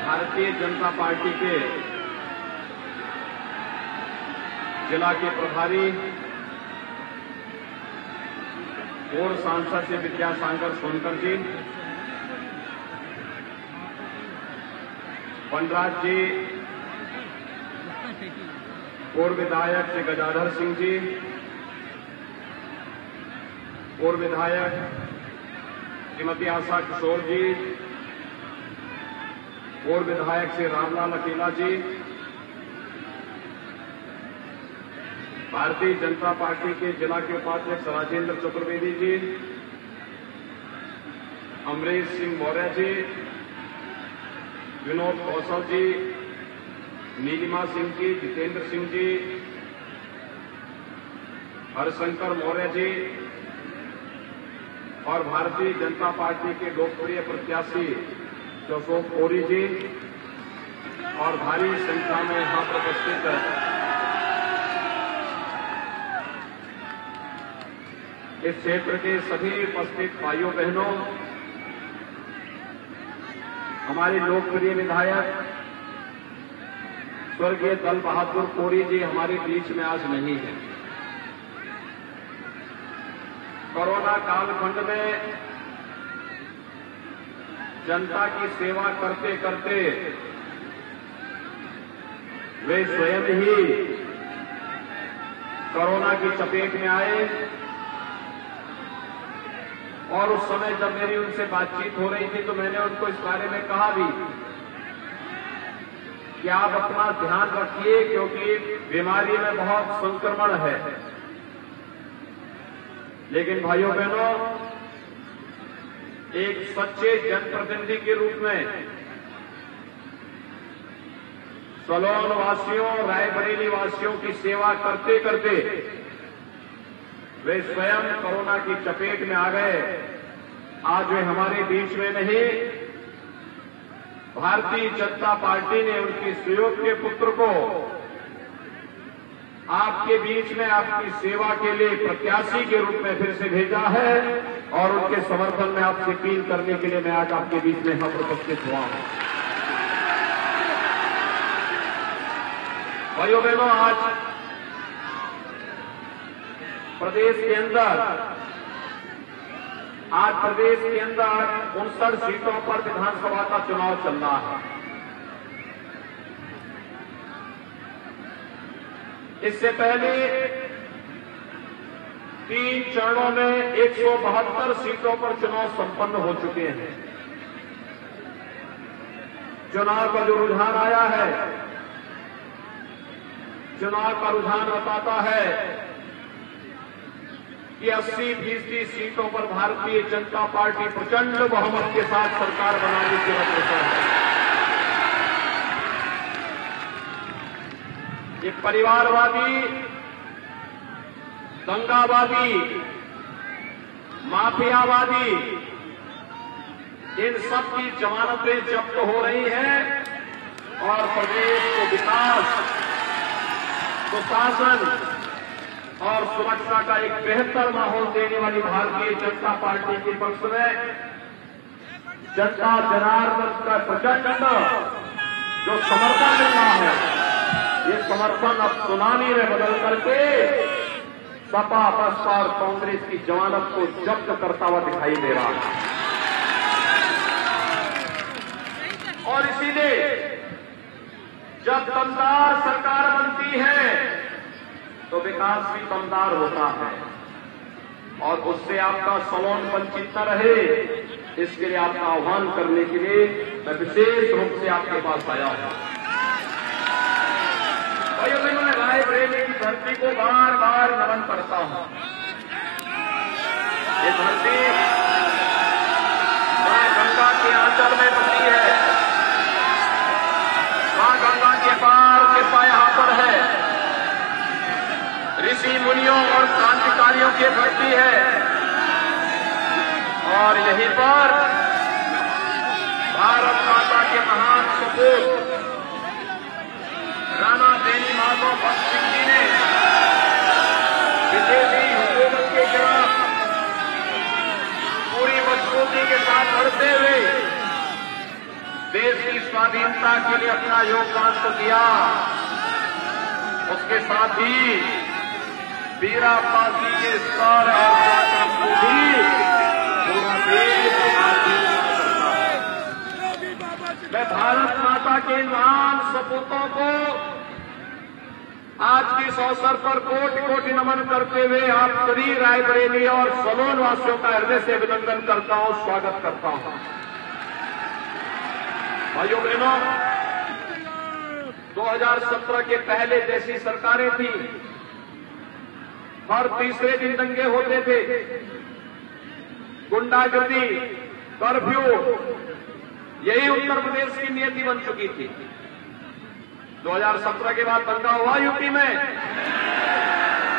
Bharatiya Janata party के जिला के प्रभारी और सांसद श्री विद्यासागर सोनकर जी, वनराज जी, पूर्व विधायक श्री गजाधर सिंह जी, पूर्व विधायक श्रीमती आशा किशोर जी, पूर्व विधायक श्री रामलाल अकेला जी, भारतीय जनता पार्टी के जिला के उपाध्यक्ष राजेंद्र चतुर्वेदी जी, अमरीश सिंह मौर्य जी, विनोद कौशल जी, नीलिमा सिंह जी, जितेंद्र सिंह जी, हरशंकर मौर्य जी और भारतीय जनता पार्टी के लोकप्रिय प्रत्याशी अशोक कोरी जी और भारी संख्या में यहां पर उपस्थित इस क्षेत्र के सभी उपस्थित भाइयों बहनों, हमारे लोकप्रिय विधायक स्वर्गीय दल बहादुर कोरी जी हमारे बीच में आज नहीं है। कोरोना कालखंड में जनता की सेवा करते करते वे स्वयं ही कोरोना की चपेट में आए और उस समय जब मेरी उनसे बातचीत हो रही थी तो मैंने उनको इस बारे में कहा भी कि आप अपना ध्यान रखिए क्योंकि बीमारी में बहुत संक्रमण है। लेकिन भाइयों बहनों, एक सच्चे जनप्रतिनिधि के रूप में सलोन वासियों, रायबरेली वासियों की सेवा करते करते वे स्वयं कोरोना की चपेट में आ गए। आज वे हमारे बीच में नहीं, भारतीय जनता पार्टी ने उनके सुयोग्य पुत्र को आपके बीच में आपकी सेवा के लिए प्रत्याशी के रूप में फिर से भेजा है और उनके समर्थन में आपसे अपील करने के लिए मैं आज आपके बीच में यहां पर उपस्थित हुआ हूं। भाइयों बहनों, आज प्रदेश के अंदर 59 सीटों पर विधानसभा का चुनाव चल रहा है। इससे पहले 3 चरणों में 172 सीटों पर चुनाव संपन्न हो चुके हैं। चुनाव का जो रुझान आया है, चुनाव का रुझान बताता है कि 80% सीटों पर भारतीय जनता पार्टी प्रचंड बहुमत के साथ सरकार बनाने की अग्रसर है। ये परिवारवादी, दंगावादी, माफियावादी, इन सब की जमानतें जब्त हो रही हैं और प्रदेश को विकास, सुशासन और सुरक्षा का एक बेहतर माहौल देने वाली भारतीय जनता पार्टी के पक्ष में जनता जनार्दन का प्रचंड जो समर्थन मिल रहा है, ये समर्थन अब सुनामी में बदल करके सपा, बसपा और कांग्रेस की जमानत को जब्त करता हुआ दिखाई दे रहा है। और इसीलिए जब दमदार सरकार बनती है तो विकास भी दमदार होता है और उससे आपका सलोन वंचित न रहे, इसके लिए आपका आह्वान करने के लिए मैं विशेष रूप से आपके पास आया हूं। भाइयों बहनों, मैं रायबरेली की धरती को बार बार नमन करता हूं। ये धरती मां गंगा के आंचल में बसी है। मां गंगा के पार कृपा यहां पर है। ऋषि मुनियों और क्रांतिकारियों की धरती है और यहीं पर भारत महान सपूत राणा देवी माधव भक्त सिंह स्वाधीनता के लिए अपना योगदान तो दिया, उसके साथ ही वीरा पासी के स्तर और पराक्रम को भी पूरा देश आशीर्वाद करता है। मैं भारत माता के महान सपूतों को आज के इस अवसर पर कोटि कोटि नमन करते हुए आप सभी रायबरेली और सलोन वासियों का हृदय से अभिनंदन करता हूं, स्वागत करता हूं। भाइयों बहनों, 2017 के पहले जैसी सरकारें थी, हर तीसरे दिन दंगे होते थे, गुंडागर्दी, कर्फ्यू, यही उत्तर प्रदेश की नियति बन चुकी थी। 2017 के बाद दंगा हुआ यूपी में,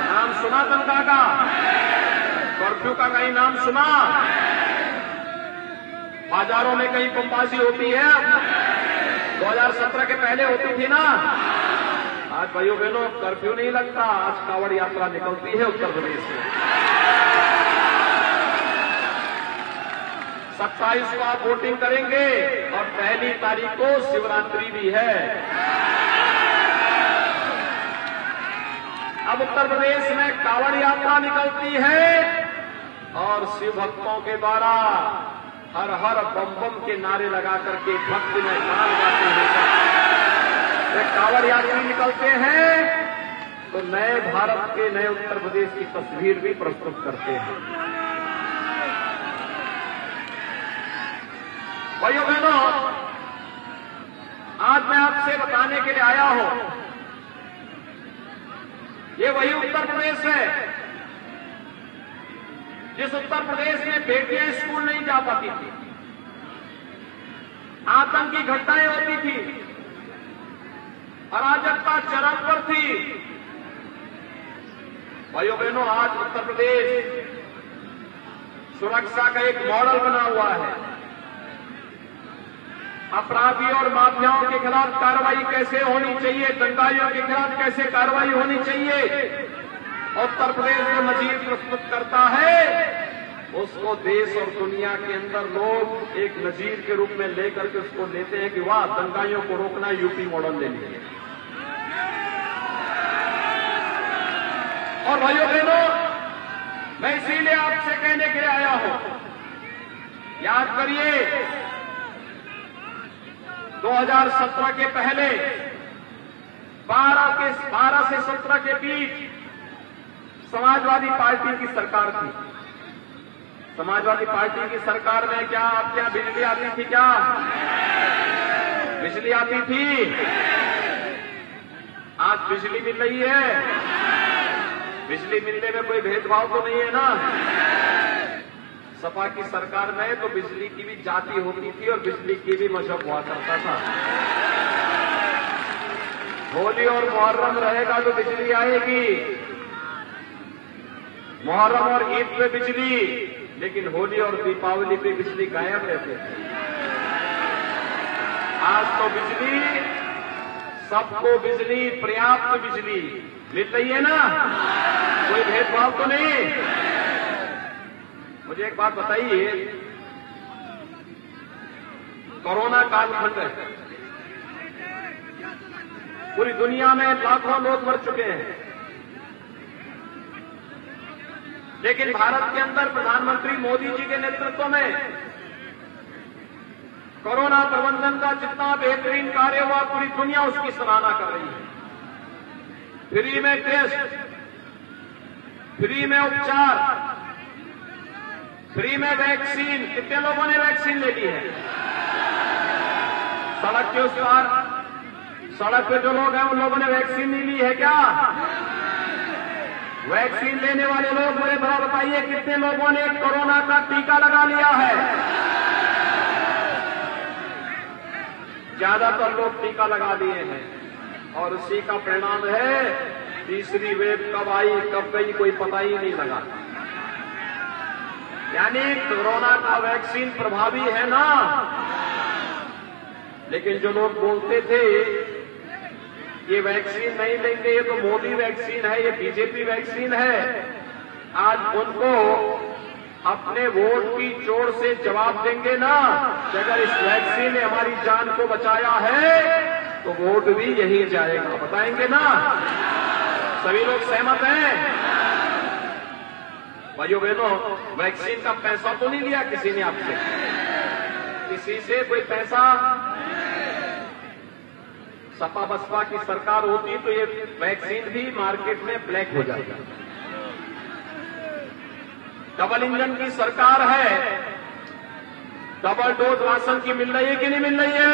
नाम सुना दंगा का? कर्फ्यू का कहीं नाम सुना? बाजारों में कहीं बमबाजी होती है? 2017 के पहले होती थी ना। आज भाइयों बहनों कर्फ्यू नहीं लगता, आज कांवड़ यात्रा निकलती है उत्तर प्रदेश में। 27 को आप वोटिंग करेंगे और 1 तारीख को शिवरात्रि भी है। अब उत्तर प्रदेश में कांवड़ यात्रा निकलती है और शिव भक्तों के द्वारा हर हर बम बम के नारे लगा करके भक्ति में गान गाते हुए कांवड़ यात्री निकलते हैं तो नए भारत के, नए उत्तर प्रदेश की तस्वीर भी प्रस्तुत करते हैं। भाइयों बहनों, आज मैं आपसे बताने के लिए आया हूं, ये वही उत्तर प्रदेश है जिस उत्तर प्रदेश में बेटियां स्कूल नहीं जा पाती थी, आतंकी घटनाएं होती थी, अराजकता चरम पर थी। भाइयों बहनों, आज उत्तर प्रदेश सुरक्षा का एक मॉडल बना हुआ है। अपराधियों और माफियाओं के खिलाफ कार्रवाई कैसे होनी चाहिए, दंगाइयों के खिलाफ कैसे कार्रवाई होनी चाहिए, उत्तर प्रदेश जो नजीर प्रस्तुत करता है उसको देश और दुनिया के अंदर लोग एक नजीर के रूप में लेकर के उसको लेते हैं कि वाह, दंगाइयों को रोकना यूपी मॉडल ले लीजिए। और भाइयों बहनों, मैं इसीलिए आपसे कहने के लिए आया हूं, याद करिए 2017 के पहले 12 से 17 के बीच समाजवादी पार्टी की सरकार थी। समाजवादी पार्टी की सरकार में क्या आपके यहां बिजली आती थी? क्या बिजली आती थी? आज बिजली मिल रही है। बिजली मिलने में कोई भेदभाव तो नहीं है ना। सपा की सरकार में तो बिजली की भी जाति होती थी और बिजली की भी मशहब हुआ करता था। होली और मुहर्रम रहेगा तो बिजली आएगी, मुहर्रम और ईद पे बिजली, लेकिन होली और दीपावली पे बिजली गायब रहते थे। आज तो बिजली, सबको बिजली, पर्याप्त बिजली मिल रही है ना, कोई भेदभाव तो नहीं। मुझे एक बात बताइए, कोरोना कालखंड है, पूरी दुनिया में लाखों लोग मर चुके हैं, लेकिन भारत के अंदर प्रधानमंत्री मोदी जी के नेतृत्व में कोरोना प्रबंधन का जितना बेहतरीन कार्य हुआ, पूरी दुनिया उसकी सराहना कर रही है। फ्री में टेस्ट, फ्री में उपचार, फ्री में वैक्सीन। कितने लोगों ने वैक्सीन ले ली है? सड़क के उस पार, सड़क पे जो लोग हैं उन लोगों ने वैक्सीन नहीं ली है क्या? वैक्सीन लेने वाले लोग मुझे बड़ा बताइए, कितने लोगों ने कोरोना का टीका लगा लिया है? ज्यादातर लोग टीका लगा लिए हैं और उसी का परिणाम है तीसरी वेव कब आई कब गई कोई पता ही नहीं लगा। यानी कोरोना का वैक्सीन प्रभावी है ना, लेकिन जो लोग बोलते थे ये वैक्सीन नहीं लेंगे, ये तो मोदी वैक्सीन है, ये बीजेपी वैक्सीन है, आज उनको अपने वोट की चोट से जवाब देंगे ना कि अगर इस वैक्सीन ने हमारी जान को बचाया है तो वोट भी यही जाएगा, बताएंगे ना? सभी लोग सहमत हैं? भाइयों बहनों, वैक्सीन का पैसा तो नहीं लिया किसी ने आपसे, किसी से कोई पैसा। सपा बसपा की सरकार होती तो ये वैक्सीन भी मार्केट में ब्लैक हो जाएगा। डबल इंजन की सरकार है, डबल डोज राशन की मिल रही है कि नहीं मिल रही है?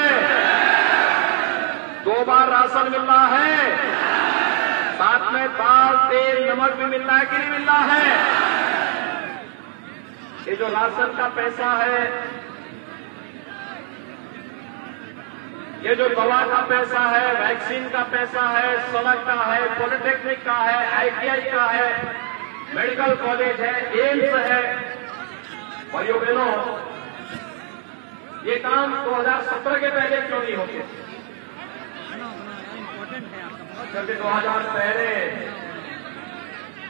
2 बार राशन मिल रहा है, साथ में दाल तेल नमक भी मिल रहा है कि नहीं मिल रहा है? ये जो राशन का पैसा है, ये जो दवा का पैसा है, वैक्सीन का पैसा है, सड़क का है, पॉलिटेक्निक का है, ITI का है, मेडिकल कॉलेज है, एम्स है। भाइयों बहनों, ये काम 2017 के पहले क्यों नहीं होते? क्योंकि 2000 पहले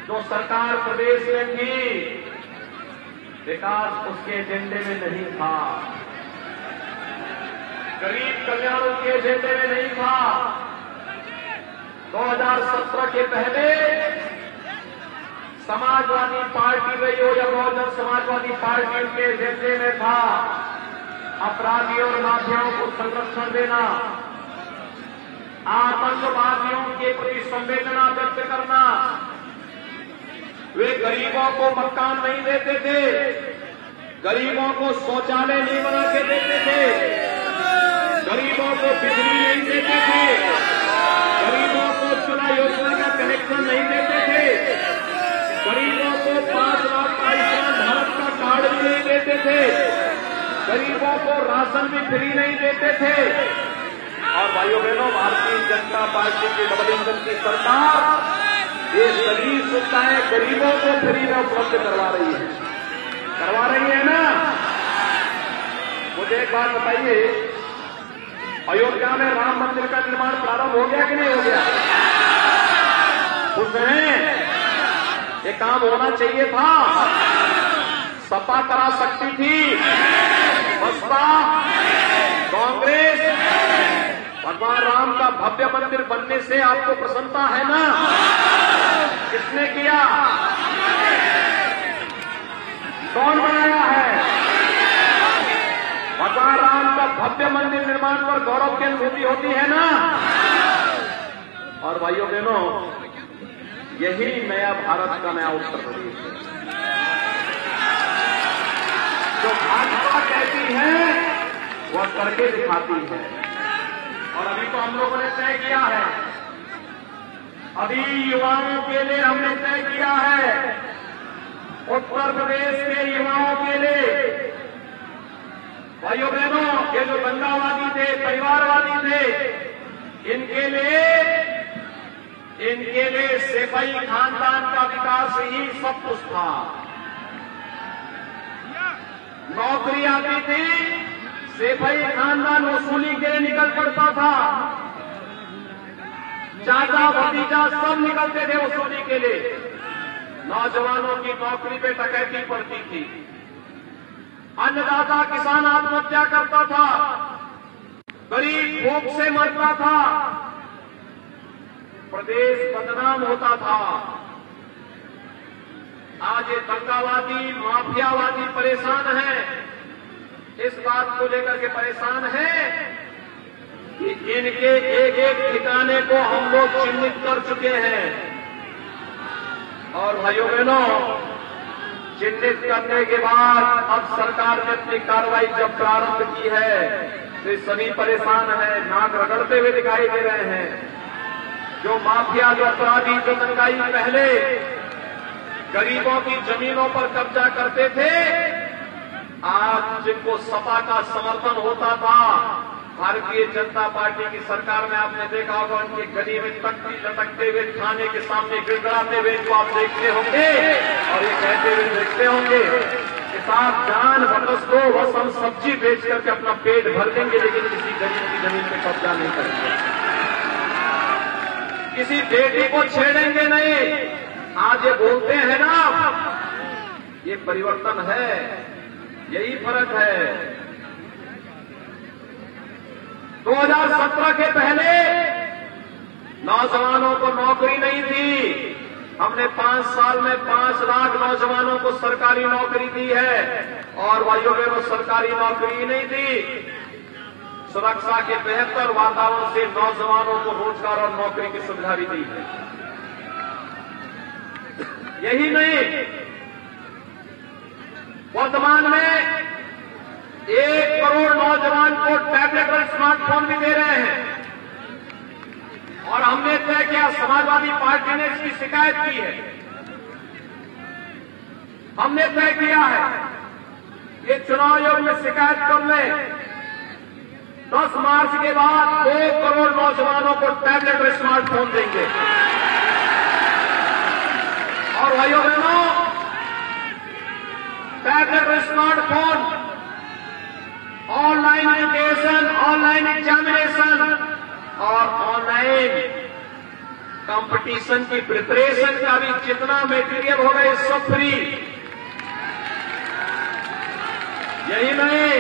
जो सरकार प्रदेश में थी, विकास उसके एजेंडे में नहीं था, गरीब कल्याण उसके एजेंडे में नहीं था। 2017 के पहले समाजवादी पार्टी रही हो या बहुजन समाजवादी पार्टी, उनके एजेंडे में था अपराधियों और माफियाओं को संरक्षण देना, आतंकवादियों के प्रति संवेदना व्यक्त करना। वे गरीबों को मकान नहीं देते थे, गरीबों को शौचालय नहीं बना के देते थे, गरीबों को बिजली नहीं देते थे, गरीबों को उज्ज्वला योजना का कनेक्शन नहीं देते थे, गरीबों को 5 लाख आयुष्मान भारत का कार्ड भी नहीं देते थे, गरीबों को राशन भी फ्री नहीं देते थे। और भाइयों बहनों, भारतीय जनता पार्टी की डबल इंजन की सरकार ये सभी सुविधाएं गरीबों को फ्री में उपलब्ध करवा रही है ना? मुझे एक बात बताइए, अयोध्या में राम मंदिर का निर्माण प्रारंभ हो गया कि नहीं हो गया? खुश हैं? ये काम होना चाहिए था, सपा करा सकती थी, बसपा, कांग्रेस। भगवान राम का भव्य मंदिर बनने से आपको प्रसन्नता है ना? किसने किया? कौन बनाया है? भगवान राम का भव्य मंदिर निर्माण पर गौरव की अनुभूति होती है ना? और भाइयों बहनों, यही नया भारत का नया उत्तर प्रदेश है। जो भाजपा कहती है वह करके दिखाती है। और अभी तो हम लोगों ने तय किया है, अभी युवाओं के लिए हमने तय किया है, उत्तर प्रदेश के युवाओं के लिए। भाइयों बहनों, ये जो दंगावादी थे, परिवारवादी थे, इनके लिए सेफई खानदान का विकास ही सब कुछ था। नौकरी आती थी, सेफई खानदान वसूली के लिए निकल पड़ता था, चाचा भतीजा सब निकलते थे वसूली के लिए। नौजवानों की नौकरी पे डकैती पड़ती थी, अन्नदाता किसान आत्महत्या करता था, गरीब भूख से मरता था, प्रदेश बदनाम होता था। आज ये दंगावादी माफियावादी परेशान हैं, इस बात को लेकर के परेशान हैं कि इनके एक एक ठिकाने को हम लोग चिन्हित कर चुके हैं। और भाइयों बहनों, चिन्हित करने के बाद अब सरकार ने अपनी कार्रवाई जब प्रारंभ की है तो सभी परेशान हैं, नाक रगड़ते हुए दिखाई दे रहे हैं। जो माफिया, जो अपराधी, जो दंगाई पहले गरीबों की जमीनों पर कब्जा करते थे, आज जिनको सपा का समर्थन होता था, भारतीय जनता पार्टी की सरकार में आपने देखा होगा, उनकी गली में तख्ती लटकते हुए थाने के सामने गिड़गिड़ाते हुए इनको आप देखते होंगे और ये कहते हुए देखते होंगे कि साहब जान बकस दो, बस हम सब्जी बेच करके अपना पेट भर देंगे, लेकिन किसी गरीब की जमीन पे कब्जा नहीं करेंगे, किसी बेटी को छेड़ेंगे नहीं। आज ये बोलते हैं ना ये परिवर्तन है, यही फर्क है। 2017 के पहले नौजवानों को नौकरी नहीं थी। हमने 5 साल में 5 लाख नौजवानों को सरकारी नौकरी दी है। और भाइयों बहनों, सरकारी नौकरी नहीं दी, सुरक्षा के बेहतर वातावरण से नौजवानों को रोजगार और नौकरी की सुविधा भी दी है। यही नहीं, वर्तमान में 1 करोड़ नौजवान को टैबलेट और स्मार्टफोन भी दे रहे हैं। और हमने तय किया, समाजवादी पार्टी ने इसकी शिकायत की है। हमने तय किया है ये चुनाव आयोग में शिकायत कर ले, 10 मार्च के बाद 2 करोड़ नौजवानों को टैबलेट और स्मार्टफोन देंगे। और भाइयों बहनों, टैबलेट और smartphone, online education, online examination और ऑनलाइन कंपटीशन की प्रिपरेशन का भी जितना मटेरियल होगा ये सब फ्री। यही नहीं,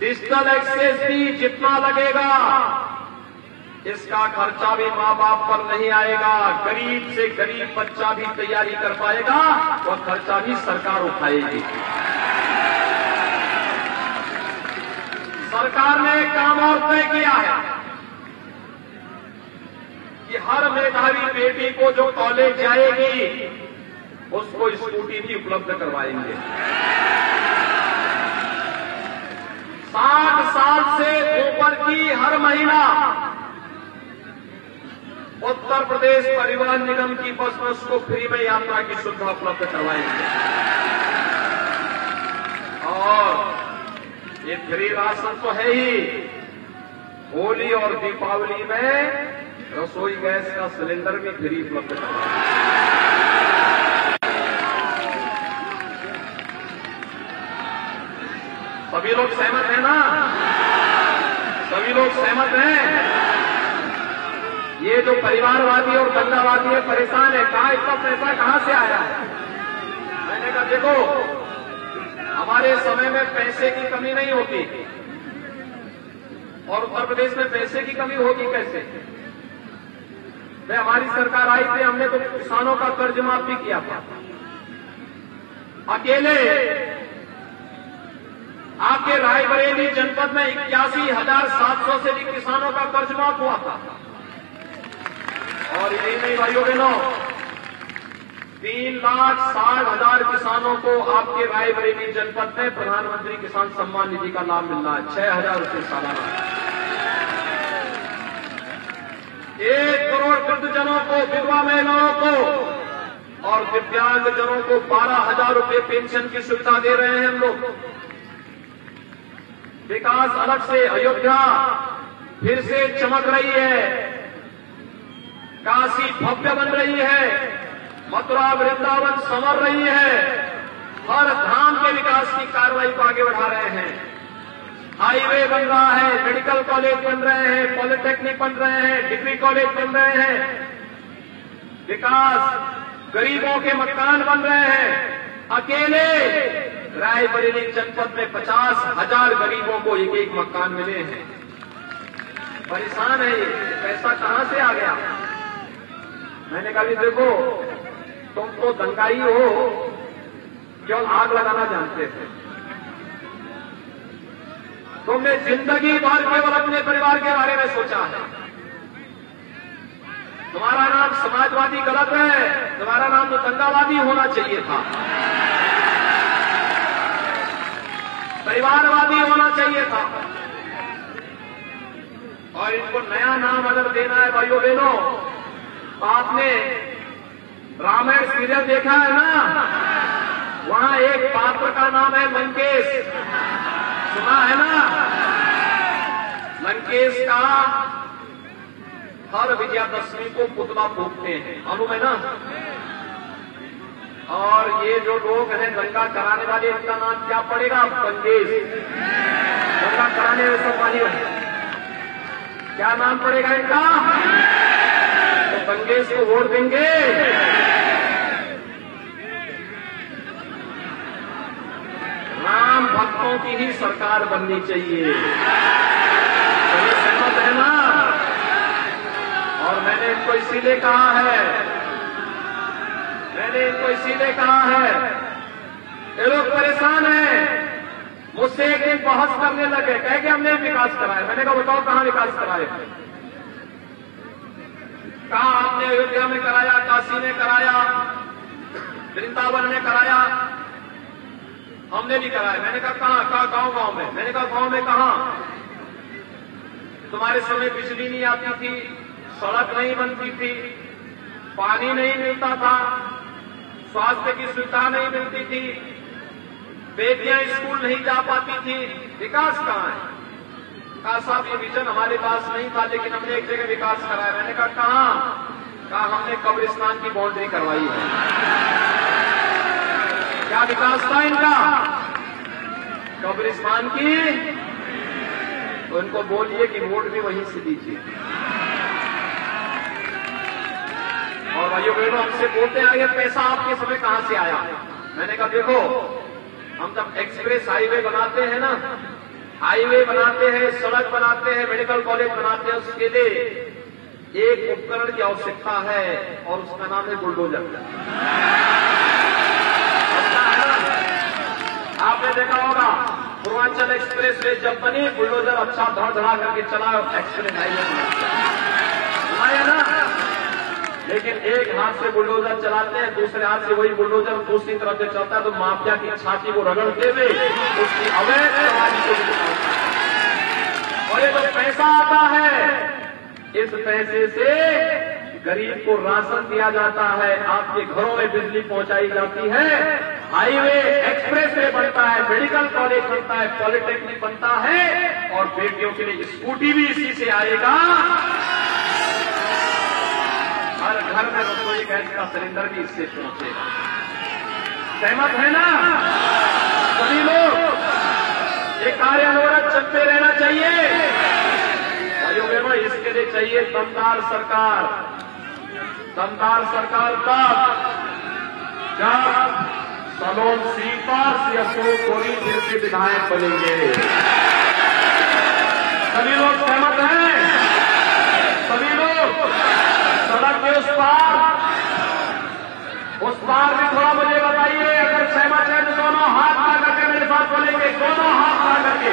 डिजिटल एक्सेस भी जितना लगेगा इसका खर्चा भी मां बाप पर नहीं आएगा। गरीब से गरीब बच्चा भी तैयारी कर पाएगा, वह खर्चा भी सरकार उठाएगी। सरकार ने एक काम और तय किया है कि हर मेधावी बेटी को जो कॉलेज जाएगी उसको स्कूटी भी उपलब्ध करवाएंगे। 60 साल से ऊपर की हर महिला उत्तर प्रदेश परिवहन निगम की बस में उसको फ्री में यात्रा की सुविधा उपलब्ध करवाएंगे। और ये फ्री राशन तो है ही, होली और दीपावली में रसोई गैस का सिलेंडर भी फ्री उपलब्ध करवाएंगे। सभी लोग सहमत हैं ना? सभी लोग सहमत हैं? ये जो परिवारवादी और दंगावादी है परेशान है, कहा इतना पैसा कहां से आया है? मैंने कहा देखो, हमारे समय में पैसे की कमी नहीं होती और उत्तर प्रदेश में पैसे की कमी होगी कैसे? हमारी सरकार आई थी, हमने तो किसानों का कर्ज माफ भी किया था। अकेले आपके रायबरेली जनपद में 81,700 से अधिक किसानों का कर्ज माफ हुआ था। और यही नहीं भाइयों बहनों, 3,60,000 किसानों को आपके रायबरेली जनपद में प्रधानमंत्री किसान सम्मान निधि का लाभ मिल रहा है, 6,000 रुपये सालाना। 1 करोड़ वृद्धजनों को, विधवा महिलाओं को और दिव्यांगजनों को 12,000 रुपये पेंशन की सुविधा दे रहे हैं हम लोग। विकास अलग से, अयोध्या फिर से चमक रही है, काशी भव्य बन रही है, मथुरा वृंदावन संवर रही है। हर धाम के विकास की कार्रवाई को आगे बढ़ा रहे हैं। हाईवे बन रहा है, मेडिकल कॉलेज बन रहे हैं, पॉलिटेक्निक बन रहे हैं, डिग्री कॉलेज बन रहे हैं। विकास, गरीबों के मकान बन रहे हैं। अकेले रायबरेली जनपद में 50,000 गरीबों को एक मकान मिले हैं। परेशान है ये, पैसा कहां से आ गया? मैंने कहा देखो, तुम तो दंगाई हो, केवल आग लगाना जानते थे। तुमने जिंदगी भर केवल अपने परिवार के बारे में सोचा है। तुम्हारा नाम समाजवादी गलत है, तुम्हारा नाम तो दंगावादी होना चाहिए था, परिवारवादी होना चाहिए था। और इनको नया नाम अगर देना है भाइयों बहनों, तो आपने रामायण सीरियल देखा है ना? वहां एक पात्र का नाम है लंकेश, सुना है ना? लंकेश का हर विजयादशमी को पुतला फूकते हैं, मालूम है ना? और ये जो लोग हैं दंगा कराने वाले, इनका नाम क्या पड़ेगा? बंदेज। दंगा कराने में सब मानी है, क्या नाम पड़ेगा इनका? तो बंदेज को वोट देंगे। भक्तों की ही सरकार बननी चाहिए। तो ये सहमत है ना? और मैंने इनको इसीलिए कहा है, ये लोग परेशान हैं। मुझसे एक दिन बहस करने लगे, कह के हमने विकास कराया। मैंने कहा बताओ कहां विकास कराए? कहा आपने अयोध्या में कराया, काशी में कराया, वृंदावन में कराया, हमने भी कराया। मैंने कहा कहां? गांव में। मैंने कहा गांव में कहां? तुम्हारे समय बिजली नहीं आती थी, सड़क नहीं बनती थी, पानी नहीं मिलता था, स्वास्थ्य की सुविधा नहीं मिलती थी, बेटियां स्कूल नहीं जा पाती थी, विकास कहां है? कहा साहब ये विजन हमारे पास नहीं था, लेकिन हमने एक जगह विकास कराया। मैंने कहा कहां? कहा हमने कब्रिस्तान की बाउंड्री करवाई है। क्या विकास था इनका? कब्रिस्तान की। तो इनको बोलिए कि वोट भी वहीं से दीजिए। और भाइयों बहनों हमसे बोलते हैं ये पैसा आपके समय कहां से आया? मैंने कहा देखो, हम जब एक्सप्रेस हाईवे बनाते हैं ना, हाईवे बनाते हैं, सड़क बनाते हैं, मेडिकल कॉलेज बनाते हैं, उसके लिए एक उपकरण की आवश्यकता है और उसका नाम है बुलडोजर। आपने देखा होगा पूर्वांचल एक्सप्रेस वे जब बनी, बुलडोजर अच्छा धड़ा करके चला एक्सप्रेस हाईवे बनाया ना। लेकिन एक हाथ से बुलडोजर चलाते हैं, दूसरे हाथ से वही बुलडोजर दूसरी तरफ से चलता है, तो माफिया की छाती को रगड़ते हुए उसकी अवैध कमाई को। और ये जो पैसा आता है, इस पैसे से गरीब को राशन दिया जाता है, आपके घरों में बिजली पहुंचाई जाती है, हाईवे एक्सप्रेस वे बनता है, मेडिकल कॉलेज बनता है, पॉलिटेक्निक बनता है, और बेटियों के लिए स्कूटी भी इसी से आएगा। हर घर में रसोई गैस का सिलेंडर भी इससे पहुंचेगा। सहमत है ना सभी लोग? ये कार्य अनवरत चलते रहना चाहिए। भाइयों बहनों, इसके लिए चाहिए दमदार सरकार। दमदार सरकार तब जब सलोन सीट पर श्री अशोक गोरी फिर से विधायक बनेंगे। सभी लोग सहमत हैं? सभी लोग सड़क के उस पार भी थोड़ा मुझे बताइए। अगर सहमत है तो दोनों हाथ ला करके मेरे साथ बोलेंगे, दोनों हाथ ला करके।